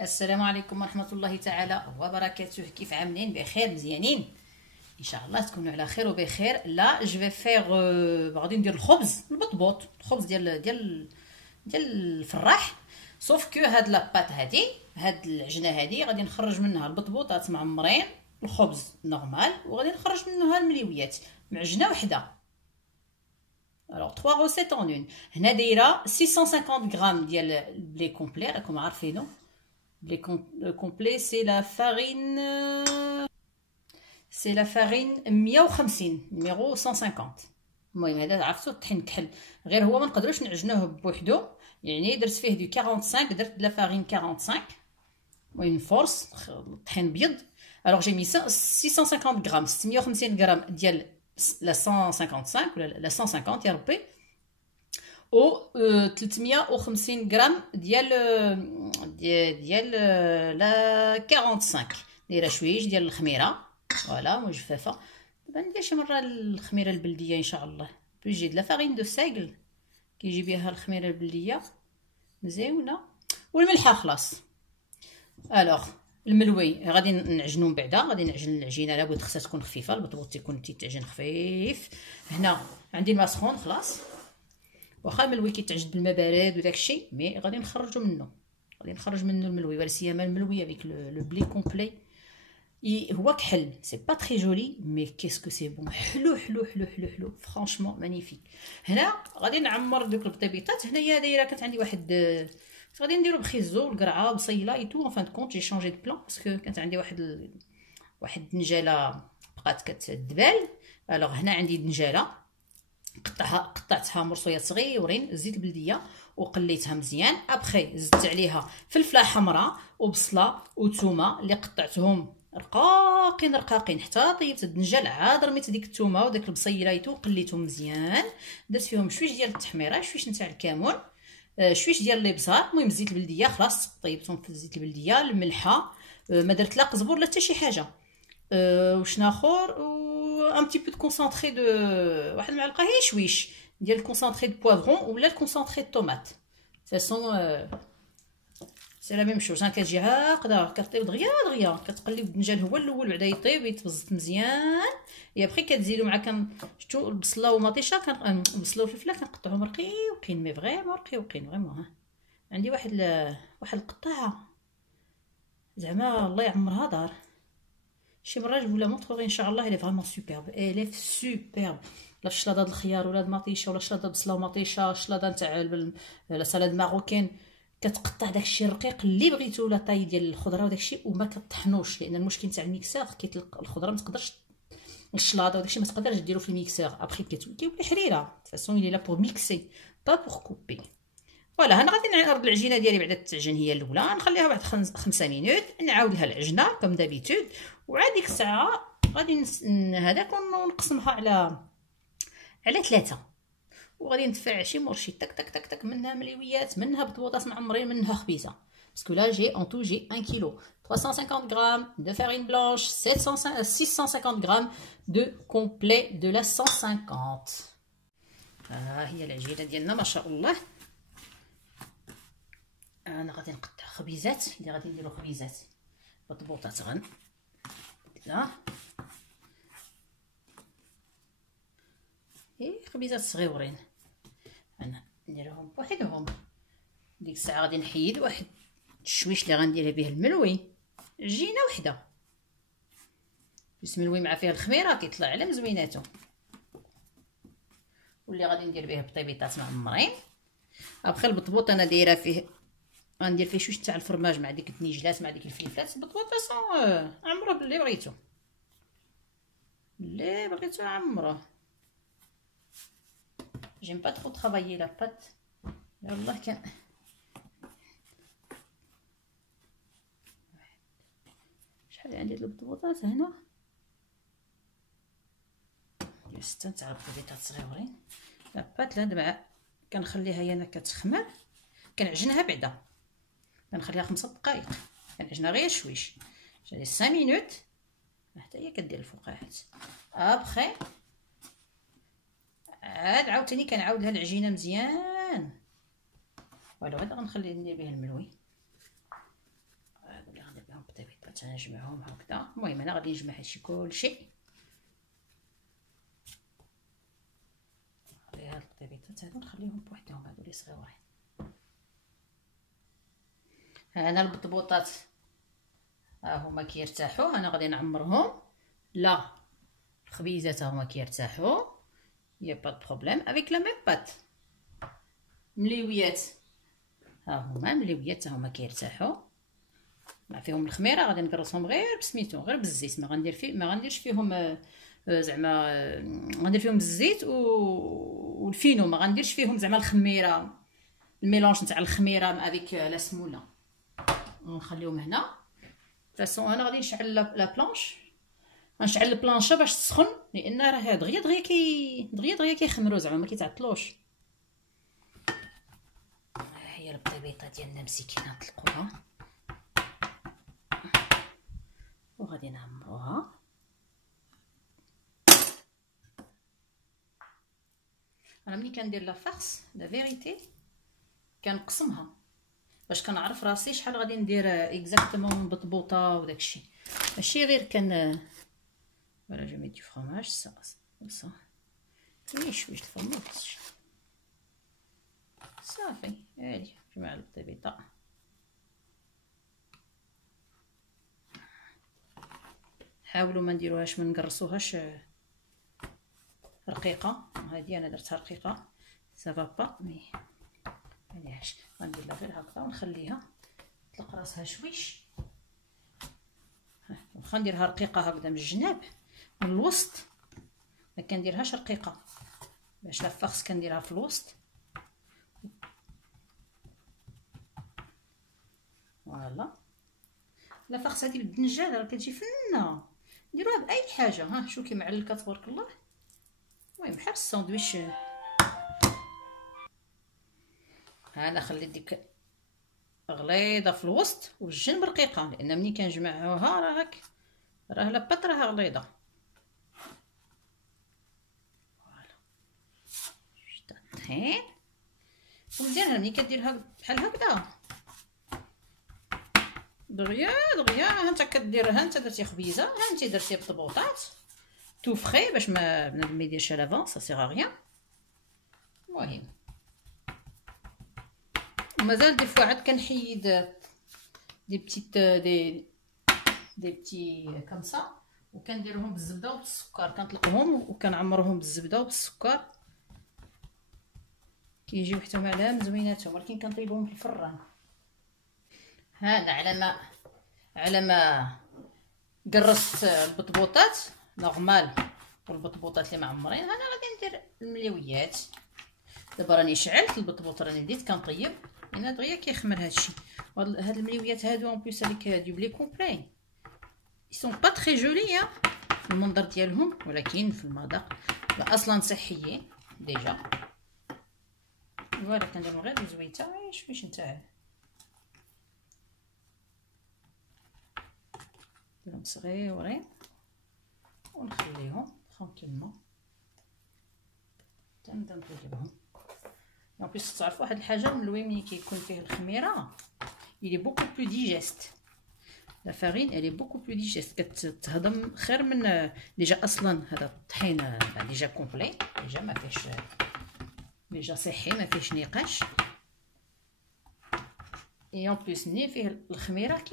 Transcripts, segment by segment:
السلام عليكم ورحمة الله تعالى وبركاته. كيف عاملين؟ بخير؟ مزيانين ان شاء الله تكونوا على خير وبخير. لا جو في فيغ غادي ندير الخبز البطبوط، الخبز ديال الفراح. سوف كو هاد لاباط هاد العجنه هادي غادي نخرج منها البطبوطات معمرين، الخبز نورمال، وغادي نخرج منها المليويات معجنه وحده. الوغ 3 روسيت اون اون. هنا دايره 650 غرام ديال البلي كومبلي، راكم عارفينو. Le complet, c'est la farine 150 numéro 150. المهم هذا عرفتو الطحين كحل، غير هو ما نقدروش نعجنوه بوحدو، يعني درت فيه دو 45، درت لا فارين 45 المهم فورس الطحين بيض. الوغ جي مي 650 غرام 650 غرام ديال لا 155 ولا لا 150 يا ربي، و 350 غرام ديال لا 45. دايره شويش ديال الخميره فوالا مجففه. دابا ندير شي مره الخميره البلديه ان شاء الله، بيجي د لا فارين دو سايغل كيجي بها الخميره البلديه مزيونه، والملحه خلاص. الوغ الملوي غادي نعجنو من بعدا، غادي نعجن العجينه لابد خصها تكون خفيفه، البطبوط تيكون تيتعجن خفيف. هنا عندي الماء سخون خلاص، واخا الملوي كيتعجن بالماء بارد وداك الشيء، مي غادي نخرج منه الملوي، ولا سيما الملوي افيك لو بلي كومبلي. هو كحل سي با تري جولي مي كيسكو سي بون، حلو حلو حلو حلو حلو فرانشمون مانيفيك. هنا غادي نعمر دوك البطيبيطات. هنايا دايره كانت عندي واحد غادي نديرو بخيزو القرعه بصيله اي تو. ان فان كونط جي شونجي دو بلان باسكو كانت عندي واحد الدنجاله بقات كتدبال. الوغ هنا عندي دنجاله قطعتها مرصويات صغيورين، زيت البلديه وقليتها مزيان. ابخي زدت عليها فلفله حمراء وبصله وثومه اللي قطعتهم رقاقين حتى طيبت الدنجال، عاد رميت ديك الثومه وداك البصيلايتو وقليتهم مزيان. درت فيهم شويش ديال التحميره، شويش نتاع الكمون، شويش ديال الابزار، المهم زيت البلديه خلاص طيبتهم في الزيت البلديه، الملحه، ما درت لا قزبور لا حتى شي حاجه. وشنا اخر ان بتي بو دو كونسونطري دو واحد المعلقه هي شويش ديال الكونسونطري دو بوافرون ولا الكونسونطري دو طوماط. فاصون سي لا ميم شوز. كتجي هكذا كطيب دغيا كتقلب الدنجال هو الاول بعدا يطيب يتبزط مزيان. يا بخي كتزيدو مع شفتو البصله ومطيشه، البصله والفلفله كنقطعهم رقيقين مي فريمون رقيقين فريمون. عندي واحد القطاعه زعما الله يعمرها دار. شي مره جو لا مونطري ان شاء الله. الي فريمون سوبرب، الي سوبرب. لا شلاضه د الخيار ولا د مطيشه ولا شلاضه بصله ومطيشه، شلاضه نتاع لا سالاد ماروكين، كتقطع داكشي الرقيق اللي بغيتو، لا طاي ديال الخضره وداكشي، وما كطحنوش، لان المشكل تاع الميكسور كيطلق الخضره ما تقدرش، الشلاضه وداكشي ما تقدرش ديرو في الميكسور. ابخي كيولي حريره فاصون يلي لا بور ميكسي با بور كوبي. فوالا هنا غادي نعرض العجينه ديالي بعدا تعجن هي الاولى، نخليها بعد 5 مينوت، نعاود لها العجنه كوم دابيتود، وعاد ديك الساعه غادي هذاك ونقسمها على 3، وغادي ندفع شي مرشي تك تك تك تك، منها مليويات، منها بطبوطات معمرين، منها خبيزه. باسكو لا جي ان تو جي 1 كيلو 350 غرام دو فارين بلانش، 650 غرام دو كومبلي دو لا 150. ها هي العجينه ديالنا ما شاء الله. انا غادي نقطع خبيزات اللي غادي نديرو خبيزات بطبوطات لا خبيزات صغيورين، انا نديرهم بوحدهم. ديك الساعه غادي نحيد واحد الشويش اللي غندير به الملوي، عجينه وحده بسم الملوي مع فيها الخميره كيطلع على مزويناتو، واللي غادي ندير به بطيبيطات معمرين. ابخي البطبوط انا دايره فيه، غندير فيه شويه تاع الفرماج مع ديك التنيجلات مع ديك الفلفلات. البطبوط عمروه باللي بغيتو عمروه. جيم با ترو طرافايي لا بات، يلاه كان شحال عندي البطبوطات هنا، 6 تاع البطبيطات صغيورين. لا بات لا دابا كنخليها هي انا كتخمر، كنعجنها بعدا، كنخليها 5 دقائق، كنعجنها غير شويش جالي 5 مينوت حتى هي كدير الفقاعات. ابخي عاد عاوتاني كنعاود لها العجينه مزيان. فوالا هذا غنخلي ندير به الملوي. تنجمعهم هكذا. المهم انا غادي نجمع هادشي كلشي. نخلي هاد القطيبيطات هادو نخليهم بوحدهم، هادو لي صغيورين. هنا البطبوطات ها هما كيرتاحوا، انا غادي نعمرهم. لا الخبيزات هما كيرتاحوا، يا با دو بروبليم افيك لا ميم بات. مليويات ها هما مليويات هما كيرتاحوا، مع فيهم الخميره غادي نقرصهم غير بسميتو، غير بالزيت، ما غنديرش فيهم زعما غندير فيهم بالزيت والفينو، ما غنديرش فيهم زعما الخميره، الميلونج نتاع الخميره مع هذيك لا سموله. نخليهم هنا فاسون. انا غادي نشعل لا بلانش، غنشعل البلانشه باش تسخن، لان راه دغيا كيخمروا زعما ما كيتعطلوش. هي البطيبيطه ديالنا مسكينه نطلقوها وغادي نعمروها. انا ملي كندير لا فارس لا فيريتي كنقسمها باش كنعرف راسي شحال غادي ندير اكزاكتومون بطبوطه وداكشي، ماشي غير فوالا جو مي دو فرomage صا شويه الفرماج صافي. هادي جمع البطيبيطه حاولوا ما نديروهاش ما نقرصوهاش رقيقه. هذه انا درتها رقيقه سافا با مي معليش، غندير لها غير هكذا ونخليها تطلق راسها شويش. واخا نديرها رقيقه هكذا من الجناب من الوسط، ما كنديرهاش رقيقه باش لا فارس كنديرها في الوسط. فوالا لا فارس هذه بالدنجال راه كتجي فنه، نديروها باي حاجه. ها شوفي كي معلكه تبارك الله. المهم بحال الساندويتش. انا خليت ديك غليظه في الوسط والجنب رقيقه، لان ملي كنجمعوها راه لاباط راها غليظه. فوالا شتا طحين ومزيان. ملي كديرها بحال هكذا دغيا ها انت كديرها، انت درتي خبيزه، ها انت درتي بطبوطات تو فري باش ما بنادم ما يديرش لافون، سا سيغ ريان. المهم مازال دي فوا عاد كنحيد دي بتيت دي بتي كمسا وكنديرهم بالزبده وبالسكر، كنطلقهم وكنعمرهم بالزبده وبالسكر كيجيو حتى هما على مزويناتهم، ولكن كنطيبهم في الفران. هذا على ما قرصت البطبوطات نورمال والبطبوطات اللي معمرين. انا غادي ندير المليويات. دابا راني شعلت البطبوط، راني بديت كنطيب، لان دغيا كيخمر هادشي. هاد المليويات هادو اون بليس هذيك دو بلي كومبلي سون با تري جولي في المنظر ديالهم، ولكن في المذاق اصلا صحيين ديجا. فوالا كنديرهم غير بزويته شويش نتاع نديرهم صغيورين ونخليهم ترونكيلمون حتى نبدا نطيبهم. اون بليس تعرفوا واحد الحاجه، من الوي ملي كيكون فيه الخميره il est beaucoup plus digeste. La farine elle est beaucoup plus digeste، كتهضم خير من ديجا. اصلا هذا الطحين ديجا كومبلي، ديجا ما فيهش، ديجا صحي ما فيهش نقاش. اي اون بليس ملي فيه الخميره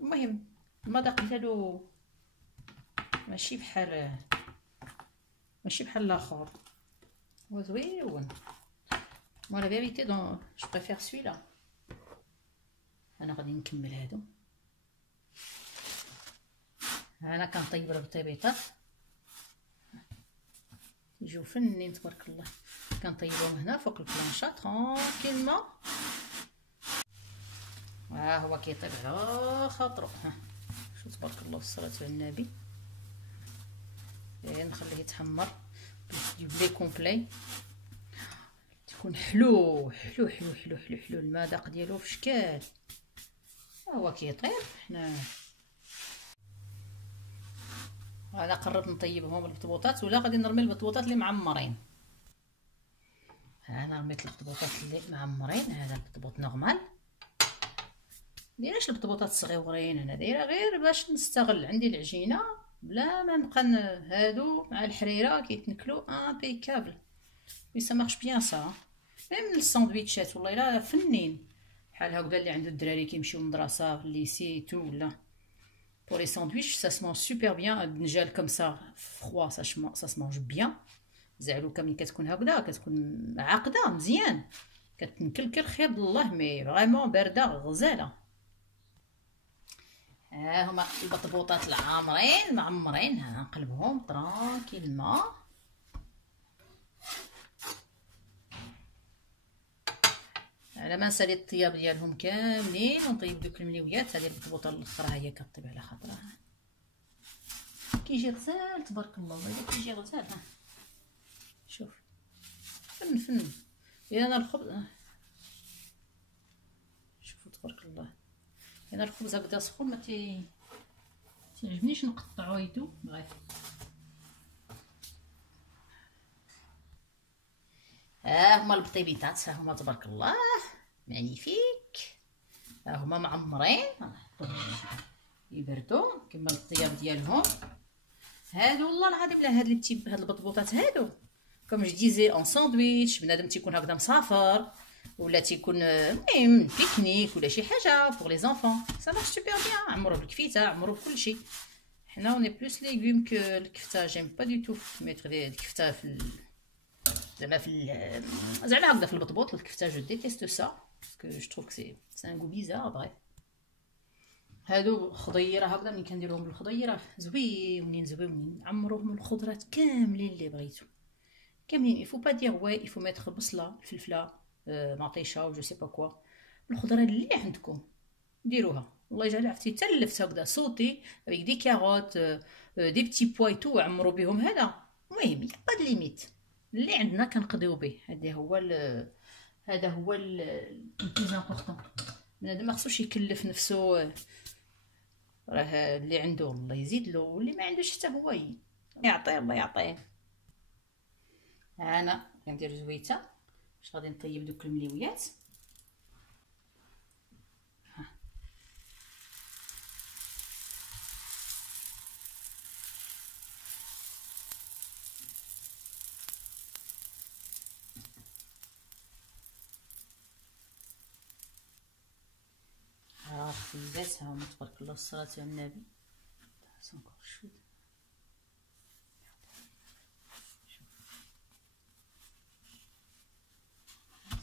المهم المذاق ديالو ماشي بحال الاخر، هو زويون. مو لا فيريتي دون جو بريفير سويلا. انا غادي نكمل هادو. انا كنطيب البطيبيطات يجيو فنين تبارك الله، كنطيبهم هنا فوق البلانشا ترونكيلمون. ها هو كيطيب على خاطرو. ها شوف تبارك الله والصلاه على النبي. نخليه يتحمر دو بلي كومبلي، تكون حلو حلو حلو حلو حلو حلو المذاق ديالو في شكال. هو كيطيب حنا انا قررت نطيبهم البطبوطات، ولا غادي نرمي البطبوطات اللي معمرين. انا رميت البطبوطات اللي معمرين. هذا البطبوط نورمال دايراش البطبوطات الصغيورين، انا دايره غير باش نستغل عندي العجينه بلا ما نبقى هادو مع الحريره كيتنكلوا امبيكابل. وي سا مارش بيان سا. ميم الساندويتشات والله الا فنين، بحال هكذا اللي عنده الدراري كيمشيو للمدرسه في الليسي تو ولا pour les sandwichs ça se mange super bien دنجال comme ça froid ça se mange bien. زعلوكه ملي كتكون هكذا كتكون عاقده مزيان كتنكلكل خير الله، مي فريمون بارده غزاله. ها هما البطبوطات العامرين معمرين، ها نقلبهم ترانكيلمون. على ما نسالي الطياب ديالهم كاملين ونطيب دوك المليويات. هذه البطبوطه الاخرى هي كطيب على خاطرها كيجي غزال تبارك الله، والله كيجي غزال. ها شوف فن انا الخبز، شوفوا تبارك الله. انا الخبز هكذا سخون ما تيعجبنيش نقطعو يدو بغيت. ها هما البطيبيطات، ها هما تبارك الله مانيفيك، ها هما معمرين يبردو كما الطياب ديالهم. هادو والله العظيم لا هاد البطبوطات هادو كوم جو ديزي اون ساندويتش، بنادم تيكون هكذا مسافر ولا تيكون المهم بيكنيك ولا شي حاجه بوغ لي زونفون سا مارش سوبر بيان. عمرو بالكفته عمرو بكلشي. حنا اوني بلوس ليغوم كو الكفته، جيم با دو تو ميتر الكفته في زعما هكذا في البطبوط الكفته. جو ديتيست سا باسكو جو تروف كو سي ان غو بيزار. بغيف هادو خضيره هكذا ملي كنديروهم بالخضيره زويونين زويونين، عمروهم الخضرات كاملين اللي بغيتو كاملين. يفو با دير واي يفو ميتر بصله الفلفله مطيشه و جو سي با كوا، الخضره اللي عندكم ديروها. والله يجعل عرفتي حتى اللفت هكذا صوتي افيك دي كاروت دي بتي بوايتو عمرو بهم. هذا المهم با د ليميت اللي عندنا كنقضيو به. هذا هو البلوز امبورطون. بنادم ما خصوش يكلف نفسه، راه اللي عنده الله يزيد له واللي ما عندوش حتى هو يعطيه الله يعطيه. انا كندير زويته باش غادي نطيب دوك المليويات. الخبيزات ها هما تبارك الله الصلاة على النبي.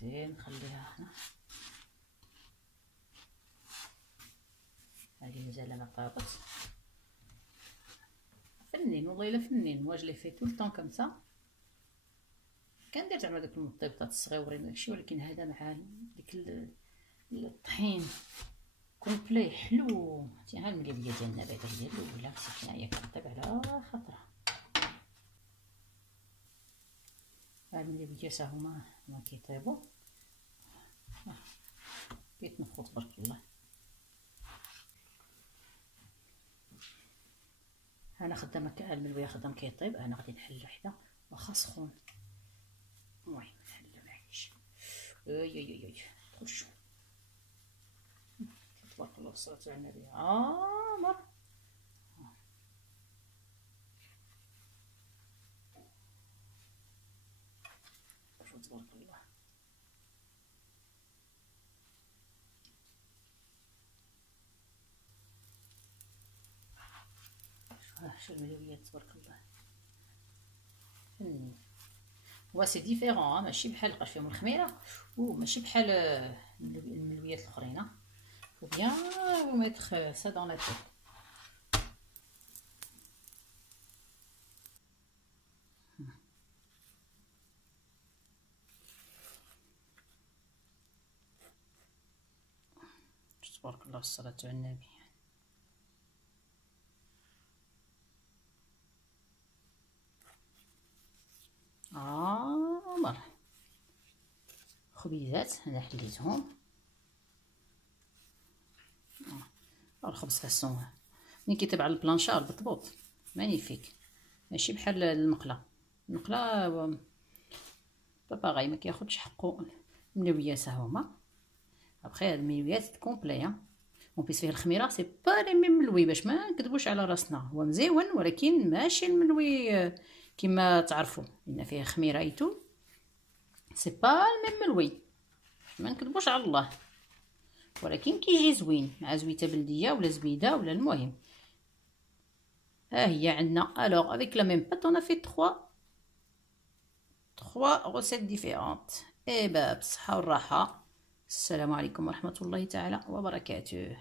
زين نخليها هنا. هذه مازال ما طابت. فنين والله الا فنين. موا جو لي في طول طون كوم سا. كندير زعما داك الطيبطات الصغيورين داكشي، ولكن هذا مع ديك الطحين كومبلي حلو. هاتي ها المليبيه ديالنا بعدا هي الاولى سكينه كطيب على خاطرها. ها المليبيه تا هما كيطيبوا كيتنفخوا تبارك الله. انا خدامه كاع الملويه خدام كيطيب. انا غادي نحل وحده واخا سخون. المهم نحل معليش. اي خشوا تبارك الله والصلاة على النبي. مر شوف تبارك الله. شو الملويات تبارك الله فنين. هو سي ديفيرون ماشي بحال لقاش فيهم الخميره وماشي بحال الملويات الاخرين. faut bien vous mettre ça dans la tête. تبارك الله الصلاة على النبي. مر خبيزات انا حليتهم. الخبز فاسون ملي كيطيب على البلانشار بالضبط مانيفيك، ماشي بحال المقله. المقله باغي ما كياخذش حقه. الملويات ها هما ابخي هاد الملويات كومبلي اون بيس فيه الخميره سي با لي ميم ملوي، باش ما نكذبوش على راسنا، هو مزيون ولكن ماشي الملوي كما تعرفوا، لان فيه خميره ايتو سي با الميم ملوي، ما نكذبوش على الله، ولكن كيجي زوين مع زويته بلديه ولا زبيده ولا المهم. ها هي عندنا الوغ افيك لا ميم بات اون في 3 غوسيت ديفيرونت. اي با بصحه والراحه. السلام عليكم ورحمه الله تعالى وبركاته.